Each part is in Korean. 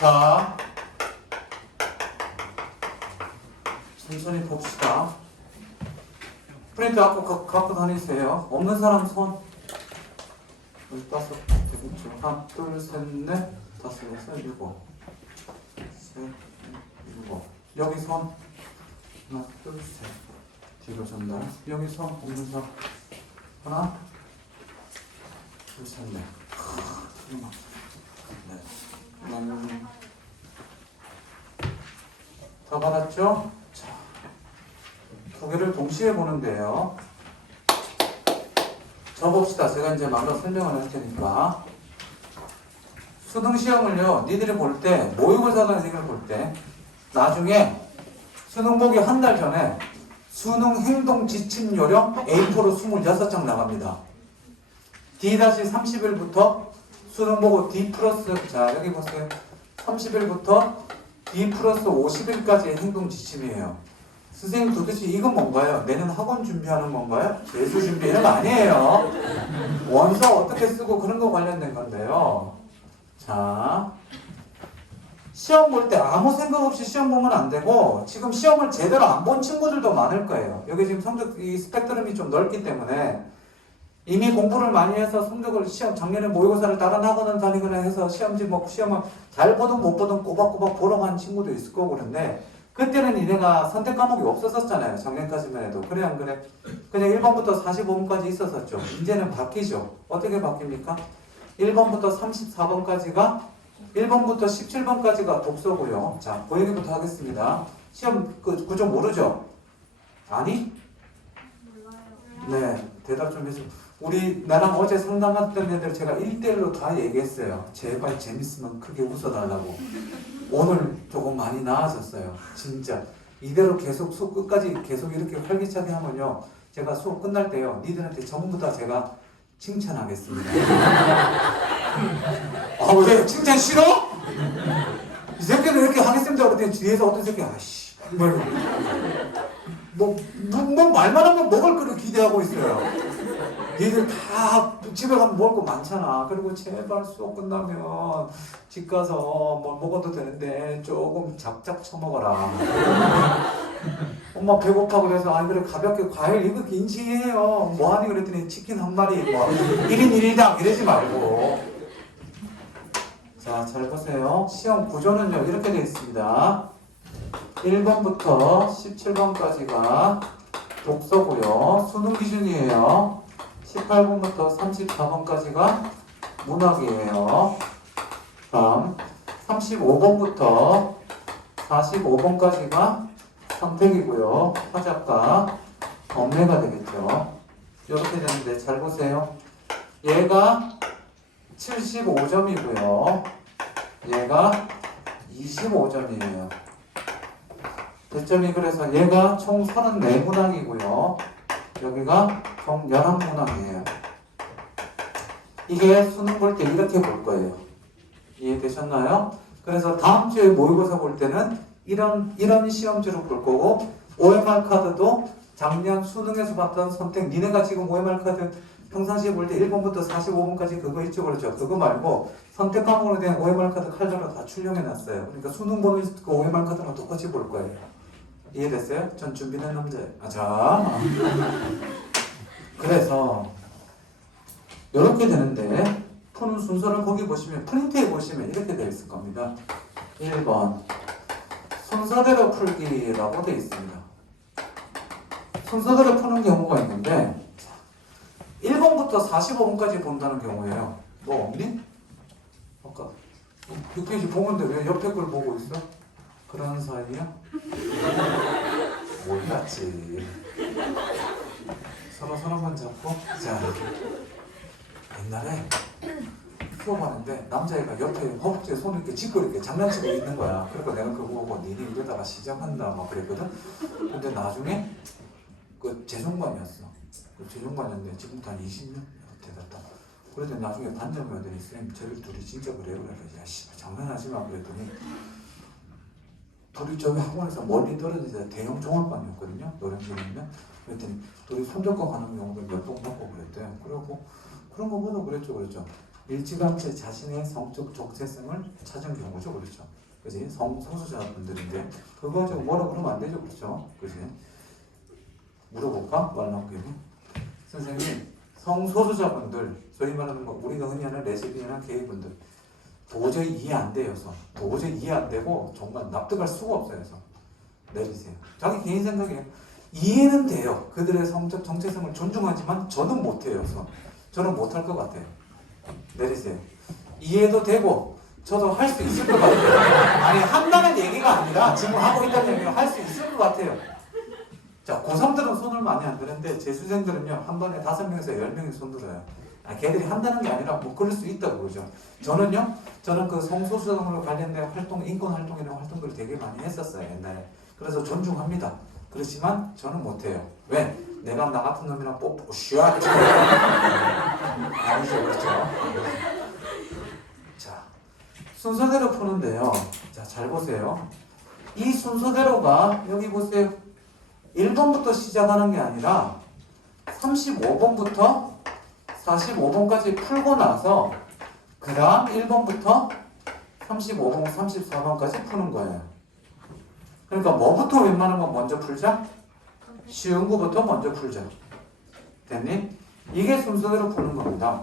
자, 천천히 봅시다. 프린트 갖고 다니세요. 없는 사람 손. 15 되겠죠. 하나, 둘, 셋, 넷, 다섯, 여섯, 일곱. 셋, 넷, 일곱. 여기 손. 하나, 둘, 셋. 뒤로 전달. 여기 손. 없는 사람. 하나, 둘, 셋, 넷. 네. 다 받았죠? 자, 두 개를 동시에 보는데요. 적읍시다. 제가 이제 말로 설명을 할 테니까. 수능 시험을요, 니들이 볼 때, 모의고사 선생님을 볼 때, 나중에 수능 보기 한 달 전에 수능 행동 지침 요령 A4로 26장 나갑니다. D-30일부터 수능 보고 D 플러스, 자, 여기 보세요. 30일부터 D 플러스 50일까지의 행동 지침이에요. 선생님 도대체 이건 뭔가요? 내년 학원 준비하는 건가요? 예술 준비 이런 거 아니에요. 원서 어떻게 쓰고 그런 거 관련된 건데요. 자, 시험 볼 때 아무 생각 없이 시험 보면 안 되고, 지금 시험을 제대로 안 본 친구들도 많을 거예요. 여기 지금 성적 이 스펙트럼이 좀 넓기 때문에 이미 공부를 많이 해서 성적을 시험 작년에 모의고사를 다른 학원을 다니거나 해서 시험지 뭐 시험을 잘 보든 못 보든 꼬박꼬박 보러 간 친구도 있을 거고, 그런데 그때는 니네가 선택 과목이 없었었잖아요. 작년까지만 해도. 그래 안 그래? 그냥 1번부터 45번까지 있었었죠. 이제는 바뀌죠. 어떻게 바뀝니까? 1번부터 34번까지가 1번부터 17번까지가 독서고요. 자, 그 얘기부터 하겠습니다. 시험 그 구조 모르죠? 아니? 네, 대답 좀 해줘. 우리 나랑 어제 상담했던 애들 제가 1대1로 다 얘기했어요. 제발 재밌으면 크게 웃어달라고. 오늘 조금 많이 나아졌어요. 진짜 이대로 계속 수업 끝까지 계속 이렇게 활기차게 하면요, 제가 수업 끝날 때요, 니들한테 전부 다 제가 칭찬하겠습니다. 아, 왜 칭찬 싫어? 이 새끼는 이렇게 하겠습니다 그랬더니 뒤에서 어떤 새끼, 아씨 뭐 말만 하면 먹을 거를 기대하고 있어요. 얘들 다 집에 가면 먹을 거 많잖아. 그리고 제발 수업 끝나면 집 가서 뭐 먹어도 되는데 조금 작작 처먹어라. 엄마 배고파 그래서 아니 그래 가볍게 과일 이거 인지해요. 뭐하니 그랬더니 치킨 한 마리 뭐 1인 1인당 이러지 말고. 자, 잘 보세요. 시험 구조는요 이렇게 되어 있습니다. 1번부터 17번까지가 독서고요. 수능 기준이에요. 18번부터 34번까지가 문학이에요. 다음 35번부터 45번까지가 선택이고요. 화작과 업례가 되겠죠. 이렇게 되는데 잘 보세요. 얘가 75점이고요. 얘가 25점이에요. 배점이 그래서 얘가 총 34문항이고요. 여기가 총 11문항이에요. 이게 수능 볼 때 이렇게 볼 거예요. 이해되셨나요? 그래서 다음 주에 모의고사 볼 때는 이런 시험지로 볼 거고, OMR 카드도 작년 수능에서 봤던 선택, 니네가 지금 OMR 카드 평상시에 볼 때 1번부터 45번까지 그거 있죠, 그렇죠? 그거 말고 선택 과목으로 된 OMR 카드 칼라로 다 출력해 놨어요. 그러니까 수능 보는 그 OMR 카드랑 똑같이 볼 거예요. 이해됐어요? 전 준비된 남자예요. 자, 그래서 이렇게 되는데 푸는 순서를 거기 보시면 프린트에 보시면 이렇게 되어 있을 겁니다. 1번 순서대로 풀기라고 되어 있습니다. 순서대로 푸는 경우가 있는데 1번부터 45번까지 본다는 경우에요. 뭐 없니? 아까 6페이지 보는데 왜 옆에 걸 보고 있어? 그런 사이야? 몰랐지. 서로 손한번 잡고. 자, 옛날에 수업하는데 남자애가 옆에 허벅지에 손을 이렇게 짚고 이렇게 장난치고 있는 거야. 그러니까 내가 그거 보고 니네 이러다가 시작한다 막 그랬거든. 근데 나중에 그 재종반이었어. 그 재종반이었는데 지금부터 한 20년 됐다. 그랬더니 나중에 반장이 오더니 선생님 저희 둘이 진짜 그래요? 그래서 야 씨 장난하지 마 그랬더니 둘이 저기 학원에서 멀리 떨어져서 대형 종합반이었거든요. 노량진이면. 그랬더니 둘이 손잡고 가는 경우도 몇 번 봤고 그랬대. 그러고 그런 거 보다 그랬죠. 일찌감치 자신의 성적 정체성을 찾은 경우죠. 그렇죠. 그지? 성소수자분들인데 그거 가지고 뭐라 그러면 안 되죠. 그렇죠. 그지? 물어볼까? 말 나온 김에. 선생님, 성소수자분들, 소위 말하는 거 우리가 흔히 하는 레즈비언이나 게이분들 도저히 이해 안 돼요서 도저히 이해 안 되고 정말 납득할 수가 없어요서 내리세요. 자기 개인 생각이에요. 이해는 돼요. 그들의 성적 정체성을 존중하지만 저는 못해요서 저는 못할 것 같아요. 내리세요. 이해도 되고 저도 할 수 있을 것 같아요. 아니 한다는 얘기가 아니라 지금 하고 있다는 얘기가 할 수 있을 것 같아요. 자, 고3들은 손을 많이 안 드는데 재수생들은요 한 번에 5명에서 10명이 손 들어요. 걔들이 한다는 게 아니라 뭐 그럴 수 있다고 그러죠. 저는 그 성소수자들과 관련된 활동, 인권 활동이나 활동들을 되게 많이 했었어요 옛날에. 그래서 존중합니다. 그렇지만 저는 못해요. 왜? 내가 나 같은 놈이랑 뽀뽀 슈아 아니죠, 그렇죠? 자, 순서대로 푸는데요. 자, 잘 보세요. 이 순서대로가 여기 보세요. 1번부터 시작하는 게 아니라 35번부터 45번까지 풀고 나서 그 다음 1번부터 35번, 34번까지 푸는 거예요. 그러니까 뭐부터 웬만한 건 먼저 풀자? 쉬운 거부터 먼저 풀자. 됐니? 이게 순서대로 푸는 겁니다.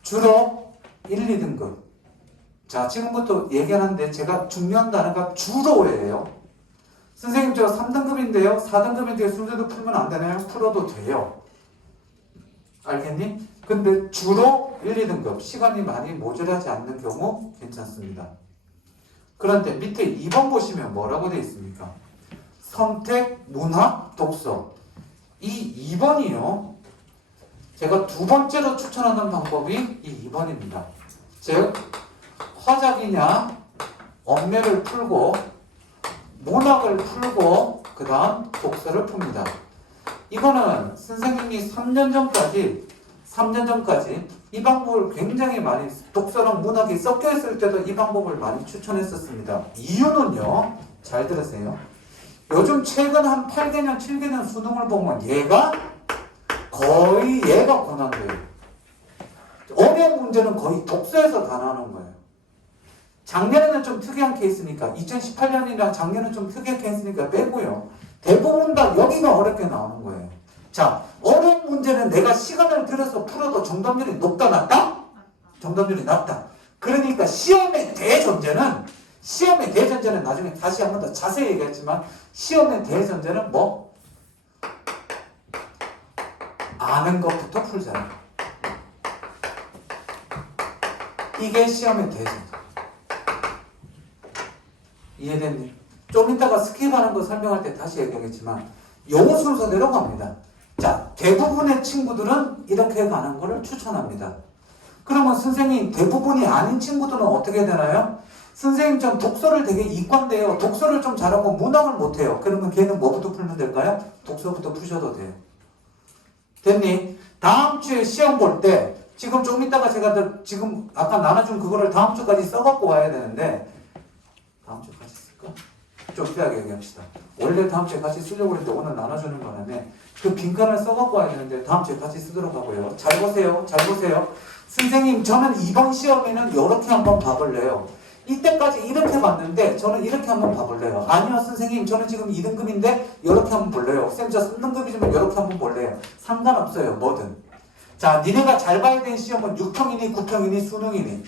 주로 1, 2등급. 자, 지금부터 얘기하는데 제가 중요한 단어가 주로예요. 선생님 저 3등급인데요. 4등급인데 순서대로 풀면 안 되나요? 풀어도 돼요. 알겠니? 근데 주로 1, 2등급 시간이 많이 모자라지 않는 경우 괜찮습니다. 그런데 밑에 2번 보시면 뭐라고 되어 있습니까? 선택, 문학, 독서. 이 2번이요. 제가 두 번째로 추천하는 방법이 이 2번입니다. 즉 화작이냐 언매를 풀고 문학을 풀고 그 다음 독서를 풉니다. 이거는 선생님이 3년 전까지 이 방법을 굉장히 많이 독서랑 문학이 섞여 있을 때도 이 방법을 많이 추천했었습니다. 이유는요. 잘 들으세요. 요즘 최근 한 8개년 7개년 수능을 보면 얘가 고난돼요. 어려운 문제는 거의 독서에서 다 나오는 거예요. 작년에는 좀 특이한 케이스니까 2018년이나 작년은 좀 특이한 케이스니까 빼고요. 대부분 다 여기가 어렵게 나오는 거예요. 자, 어려운 문제는 내가 시간을 들여서 풀어도 정답률이 높다 낮다? 정답률이 낮다. 그러니까 시험의 대전제는 나중에 다시 한 번 더 자세히 얘기했지만 시험의 대전제는 뭐? 아는 것부터 풀잖아. 이게 시험의 대전제. 이해됐니? 좀 이따가 스킵하는 거 설명할 때 다시 얘기하겠지만 요 순서대로 갑니다. 자, 대부분의 친구들은 이렇게 가는 거를 추천합니다. 그러면 선생님 대부분이 아닌 친구들은 어떻게 되나요? 선생님 좀 독서를 되게 이과인데요. 독서를 좀 잘하고 문학을 못해요. 그러면 걔는 뭐부터 풀면 될까요? 독서부터 푸셔도 돼요. 됐니? 다음 주에 시험 볼 때 지금 좀 이따가 제가 지금 아까 나눠준 그거를 다음 주까지 써갖고 와야 되는데 다음 주까지 쓸까? 좀 이따가 얘기합시다. 원래 다음 주에 같이 쓰려고 했는데 오늘 나눠주는 바람에 그 빈칸을 써갖고 와야 되는데 다음 주에 같이 쓰도록 하고요. 잘 보세요. 선생님 저는 이번 시험에는 이렇게 한번 봐볼래요. 이때까지 이렇게 봤는데 저는 이렇게 한번 봐볼래요. 아니요 선생님 저는 지금 2등급인데 이렇게 한번 볼래요. 쌤 저 3등급이지만 이렇게 한번 볼래요. 상관없어요. 뭐든. 자, 니네가 잘 봐야 되는 시험은 6평이니 9평이니 수능이니?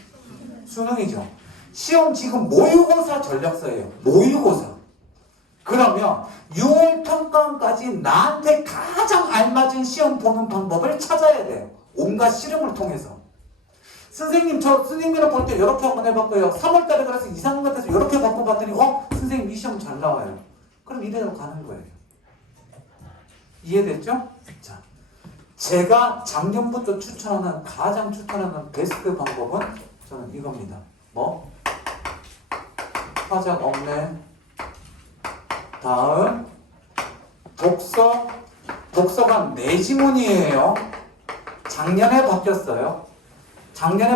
수능이죠. 시험 지금 모의고사 전략서예요. 모의고사. 그러면 6월 평가원까지 나한테 가장 알맞은 시험 보는 방법을 찾아야 돼요. 온갖 실험을 통해서. 선생님 저 선생님이랑 볼 때 이렇게 한번 해봤고요. 3월달에 그래서 이상한 것 같아서 이렇게 바꿔봤더니 선생님 이 시험 잘 나와요. 그럼 이대로 가는 거예요. 이해됐죠? 자, 제가 작년부터 가장 추천하는 베스트 방법은 저는 이겁니다. 뭐? 화작 언매 다음 독서가 4지문이에요. 작년에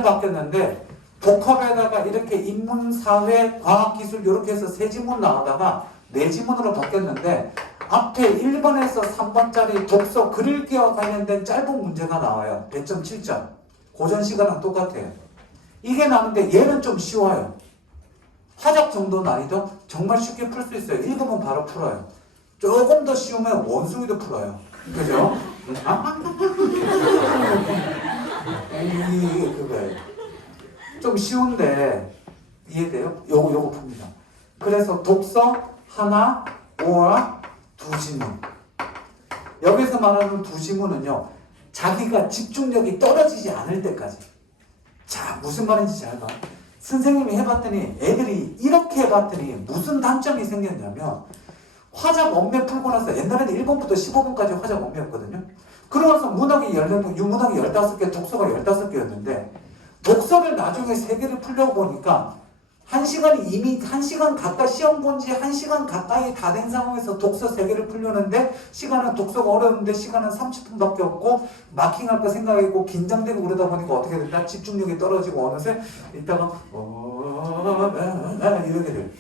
바뀌었는데 복합에다가 이렇게 인문, 사회, 과학, 기술 이렇게 해서 3지문 나오다가 4지문으로 바뀌었는데 앞에 1번에서 3번짜리 독서 글읽기와 관련된 짧은 문제가 나와요. 100.7점. 고전 시간은 똑같아요. 이게 나는데 얘는 좀 쉬워요. 화작 정도 난이도 정말 쉽게 풀 수 있어요. 읽으면 바로 풀어요. 조금 더 쉬우면 원숭이도 풀어요. 그죠? 이게 그거예요. 좀 쉬운데 이해돼요? 요거 풉니다. 그래서 독서 하나, 오와 두 지문. 여기서 말하는 두 지문은요, 자기가 집중력이 떨어지지 않을 때까지. 자, 무슨 말인지 잘 봐. 선생님이 해봤더니 애들이 이렇게 해봤더니 무슨 단점이 생겼냐면 화작 엄매 풀고 나서 옛날에는 1번부터 15번까지 화작 엄매였거든요. 그러면서 문학이 14번, 유문학이 15개, 독서가 15개였는데 독서를 나중에 3개를 풀려고 보니까 1시간이 이미 1시간 가까이 시험 본 지 1시간 가까이 다 된 상황에서 독서 3개를 풀려는데 시간은 독서가 어려운데 시간은 30분밖에 없고 마킹할 거 생각하고 긴장되고 그러다 보니까 어떻게 됐다? 집중력이 떨어지고 어느새 이따가 이렇게 돼.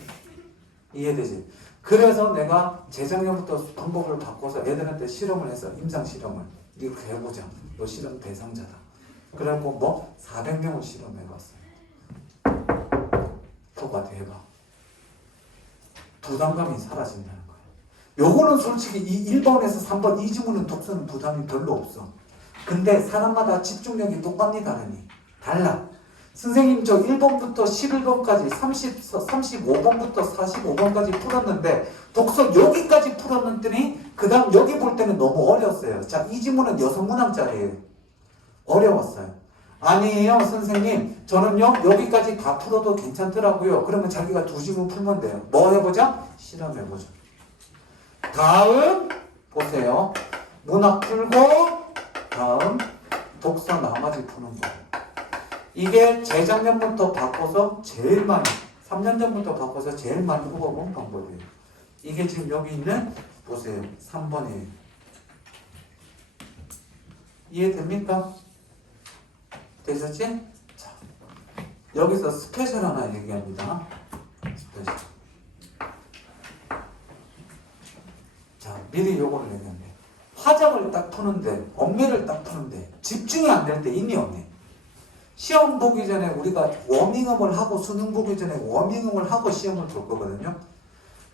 이해되지? 그래서 내가 재작년부터 방법을 바꿔서 애들한테 실험을 해서 임상 실험을 이렇게 해보자. 너 실험 대상자다. 그래갖고 뭐 400명을 실험해봤어요. 똑같아 해봐. 부담감이 사라진다는 거야. 요거는 솔직히 이 1번에서 3번 이 지문은 독서는 부담이 별로 없어. 근데 사람마다 집중력이 똑같니다라니 달라. 선생님 저 1번부터 11번까지 35번부터 45번까지 풀었는데 독서 여기까지 풀었는데 그 다음 여기 볼 때는 너무 어려웠어요. 자, 이 지문은 6문항짜리예요. 어려웠어요. 아니에요 선생님, 저는요 여기까지 다 풀어도 괜찮더라고요. 그러면 자기가 두 지문 풀면 돼요. 뭐 해보자? 실험해보자. 다음 보세요. 문학 풀고 다음 독서 나머지 푸는 거. 이게 재작년부터 바꿔서 제일 많이 3년 전부터 바꿔서 제일 많이 뽑아본 방법이에요. 이게 지금 여기 있는 보세요. 3번이에요. 이해됩니까? 되셨지? 자, 여기서 스페셜 하나 얘기합니다. 스페셜. 자, 미리 요거를 얘기하는데 화작을 딱 푸는데 엄매를 딱 푸는데 집중이 안 될 때 있니 없니? 시험 보기 전에 우리가 워밍업을 하고 수능 보기 전에 워밍업을 하고 시험을 볼 거거든요.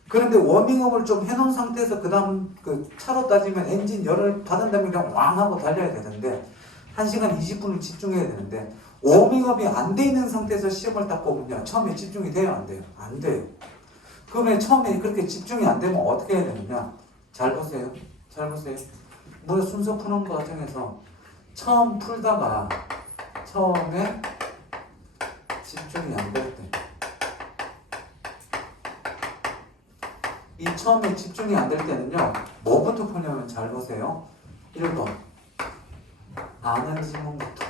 그런데 워밍업을 좀 해놓은 상태에서 그 다음 그 차로 따지면 엔진 열을 받은 다음에 그냥 왕 하고 달려야 되는데 1시간 20분을 집중해야 되는데 워밍업이 안 돼 있는 상태에서 시험을 딱 보면요. 처음에 집중이 돼요? 안 돼요? 안 돼요. 그러면 처음에 그렇게 집중이 안 되면 어떻게 해야 되느냐? 잘 보세요. 잘 보세요. 뭐 순서 푸는 과정에서 처음 풀다가 처음에 집중이 안 될 때 이 처음에 집중이 안 될 때는요. 뭐부터 푸냐면 잘 보세요. 1번 아는 지문부터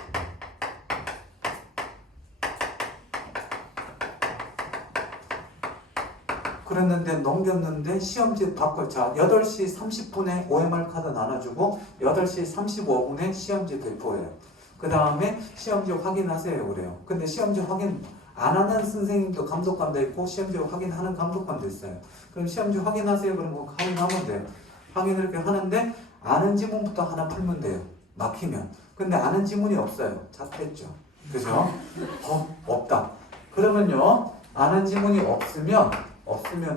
그랬는데 넘겼는데 시험지 바꿔. 자, 8시 30분에 OMR 카드 나눠주고 8시 35분에 시험지 배포해요. 그 다음에 시험지 확인하세요 그래요. 근데 시험지 확인 안 하는 선생님도 감독관도 있고 시험지 확인하는 감독관도 있어요. 그럼 시험지 확인하세요 그러면 뭐 확인하면 돼요. 확인을 이렇게 하는데 아는 지문부터 하나 풀면 돼요. 막히면. 근데 아는 지문이 없어요. 잣했죠. 그죠? 없다. 그러면요 아는 지문이 없으면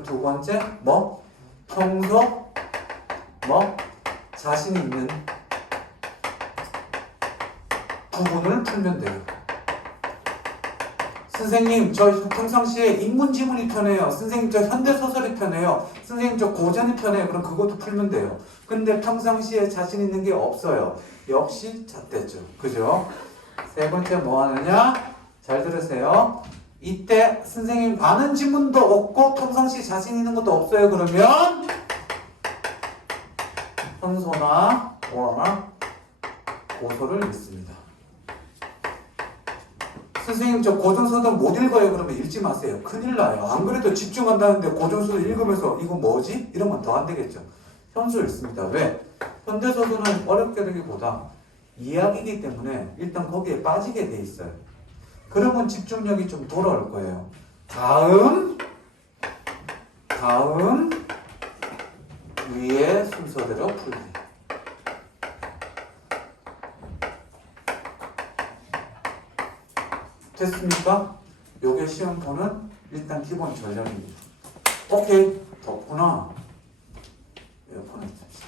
두 번째 뭐 평소 뭐 자신 있는 부분을 풀면 돼요. 선생님 저 평상시에 인문 지문이 편해요. 선생님 저 현대소설이 편해요. 선생님 저 고전이 편해요. 그럼 그것도 풀면 돼요. 근데 평상시에 자신 있는 게 없어요. 역시 잣대죠. 그죠? 세 번째 뭐 하느냐? 잘 들으세요. 이때 선생님 아는 지문도 없고 평상시 자신 있는 것도 없어요. 그러면 현소나 오나 고소를 읽습니다. 선생님 저 고전서도 못 읽어요. 그러면 읽지 마세요. 큰일 나요. 안 그래도 집중한다는데 고전서도 읽으면서 이거 뭐지? 이러면 더 안 되겠죠. 현소 읽습니다. 왜? 현대소설은 어렵게 되기보다 이야기이기 때문에 일단 거기에 빠지게 돼 있어요. 그러면 집중력이 좀 돌아올 거예요. 다음 위에 순서대로 풀기. 됐습니까? 요게 시험 보는 일단 기본 전략입니다. 오케이. 덥구나. 에어컨을 씁시다.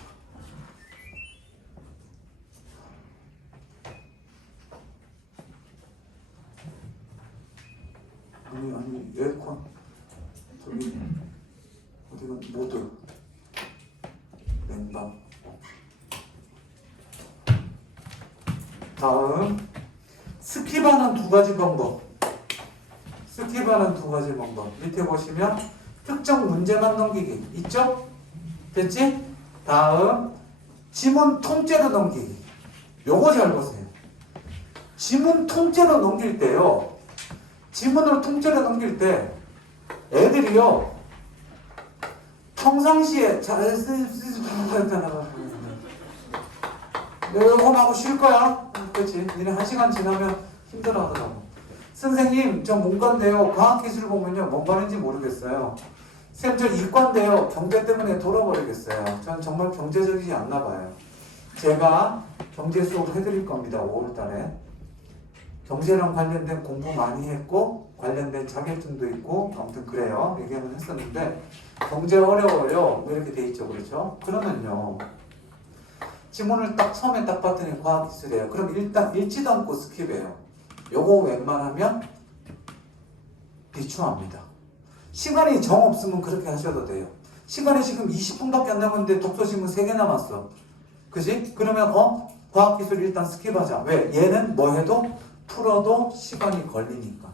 아니 에어컨 저기 어디가 모드 냉방. 다음 스킵하는 두 가지 방법. 스킵하는 두 가지 방법. 밑에 보시면 특정 문제만 넘기기 있죠? 됐지? 다음 지문 통째로 넘기기. 요거 잘 보세요. 지문 통째로 넘길 때요. 지문을 통째로 넘길 때 애들이요. 평상시에 잘 요거 하고 쉴 거야. 그렇지? 니네 1시간 지나면 힘들어 하더라고. 선생님 저 문과인데요. 과학기술 보면요. 뭔 말인지 모르겠어요. 쌤 저 이과인데요. 경제 때문에 돌아버리겠어요. 전 정말 경제적이지 않나 봐요. 제가 경제 수업을 해드릴 겁니다. 5월달에. 경제랑 관련된 공부 많이 했고 관련된 자격증도 있고 아무튼 그래요. 얘기는 했었는데 경제 어려워요. 왜 이렇게 돼 있죠? 그렇죠? 그러면요. 지문을 딱 처음에 딱 봤더니 과학기술이에요. 그럼 일단 읽지도 않고 스킵해요. 요거 웬만하면 비추합니다. 시간이 정 없으면 그렇게 하셔도 돼요. 시간이 지금 20분밖에 안 남았는데 독서지문 3개 남았어. 그지? 그러면 과학기술 일단 스킵하자. 왜? 얘는 뭐 해도 풀어도 시간이 걸리니까.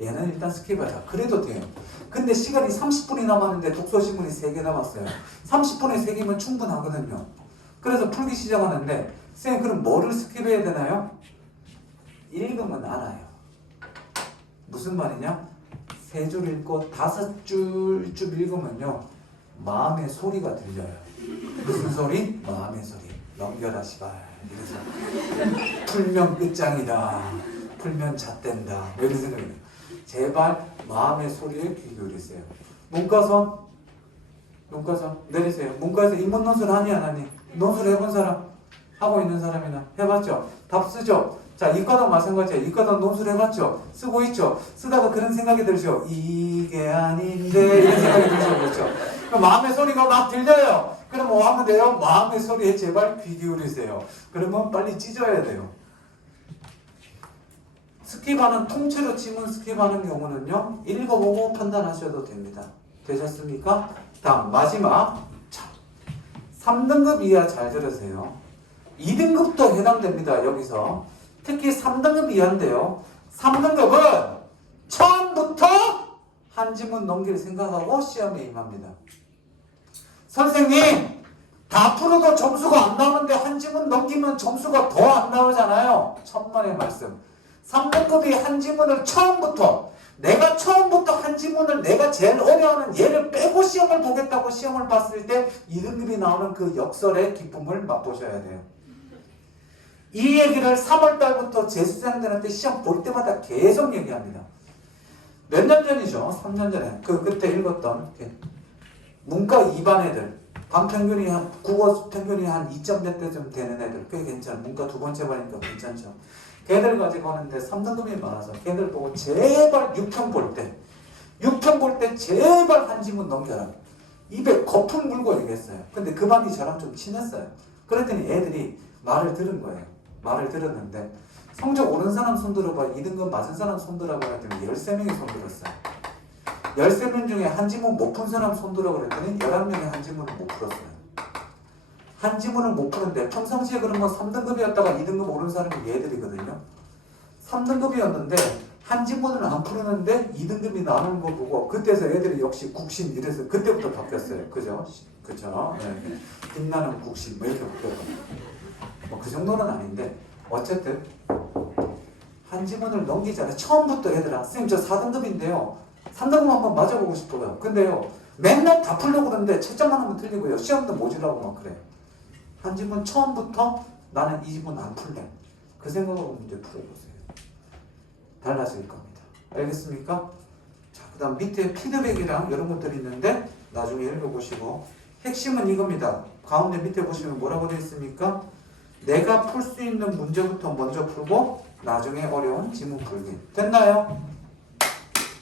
얘는 일단 스킵하자. 그래도 돼요. 근데 시간이 30분이 남았는데 독서지문이 3개 남았어요. 30분에 3개면 충분하거든요. 그래서 풀기 시작하는데 쌤 그럼 뭐를 스킵해야 되나요? 읽으면 알아요. 무슨 말이냐? 3줄 읽고 5줄쯤 읽으면요. 마음의 소리가 들려요. 무슨 소리? 마음의 소리. 넘겨라 시발. 이래서 풀면 끝장이다. 풀면 잣된다. 이런 생각이에요. 제발 마음의 소리에 귀 기울이세요. 문과선 내리세요. 문과에서 인문 논술 하니 안 하니? 논술 해본 사람? 하고 있는 사람이나 해봤죠? 답 쓰죠? 자, 이과도 마찬가지예요. 이과도 논술 해봤죠? 쓰고 있죠? 쓰다가 그런 생각이 들죠? 이게 아닌데 이런 생각이 들죠? 그렇죠? 그럼 마음의 소리가 막 들려요. 그럼 뭐 하면 돼요? 마음의 소리에 제발 귀 기울이세요. 그러면 빨리 찢어야 돼요. 스킵하는 통째로 지문 스킵하는 경우는요. 읽어보고 판단하셔도 됩니다. 되셨습니까? 다음 마지막 3등급 이하 잘 들으세요. 2등급도 해당됩니다. 여기서 특히 3등급 이하인데요. 3등급은 처음부터 한 지문 넘길 생각하고 시험에 임합니다. 선생님 다 풀어도 점수가 안 나오는데 한 지문 넘기면 점수가 더 안 나오잖아요. 천만의 말씀. 3등급이 한 지문을 내가 처음부터 한 지문을 내가 제일 어려워하는 얘를 빼고 시험을 보겠다고 시험을 봤을 때 2등급이 나오는 그 역설의 기쁨을 맛보셔야 돼요. 이 얘기를 3월달부터 재수생들한테 시험 볼 때마다 계속 얘기합니다. 몇 년 전이죠? 3년 전에 그때 읽었던 문과 2반 애들 반평균이 국어 평균이 한 2점 몇 대쯤 되는 애들 그게 괜찮아. 문과 두 번째 반이니까 괜찮죠. 걔들 가지고 하는데 3등급이 많아서 걔들 보고 제발 6편 볼 때 제발 한 지문 넘겨라. 입에 거품 물고 얘기했어요. 근데 그 반이 저랑 좀 친했어요. 그랬더니 애들이 말을 들은 거예요. 말을 들었는데 성적 오른 사람 손 들어봐. 2등급 맞은 사람 손 들어봐. 했더니 13명이 손 들었어요. 13명 중에 한 지문 못 푼 사람 손 들어 그랬더니 11명이 한 지문을 못 풀었어요. 한 지문을 못 푸는데 평상시에 그러면 3등급이었다가 2등급 오른 사람이 얘들이거든요. 3등급이었는데 한 지문을 안 푸는데 2등급이 나오는 거 보고 그때서 애들이 역시 국심 이래서 그때부터 바뀌었어요. 그죠? 그죠? 네. 빛나는 국심 뭐 이렇게 바뀌었거든요. 뭐 그 정도는 아닌데 어쨌든 한 지문을 넘기잖아요. 처음부터 얘들아 선생님 저 4등급인데요. 3등급 한번 맞아보고 싶어요. 근데요 맨날 다 풀려고 그러는데 채점만 하면 틀리고요. 시험도 모질라고 막 그래요. 한 지문 처음부터 나는 이 지문 안 풀래. 그 생각으로 문제 풀어보세요. 달라질 겁니다. 알겠습니까? 자, 그 다음 밑에 피드백이랑 이런 것들이 있는데 나중에 읽어보시고 핵심은 이겁니다. 가운데 밑에 보시면 뭐라고 되어 있습니까? 내가 풀 수 있는 문제부터 먼저 풀고 나중에 어려운 지문 풀기. 됐나요?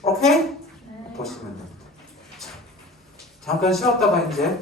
오케이? 네. 보시면 됩니다. 자, 잠깐 쉬었다가 이제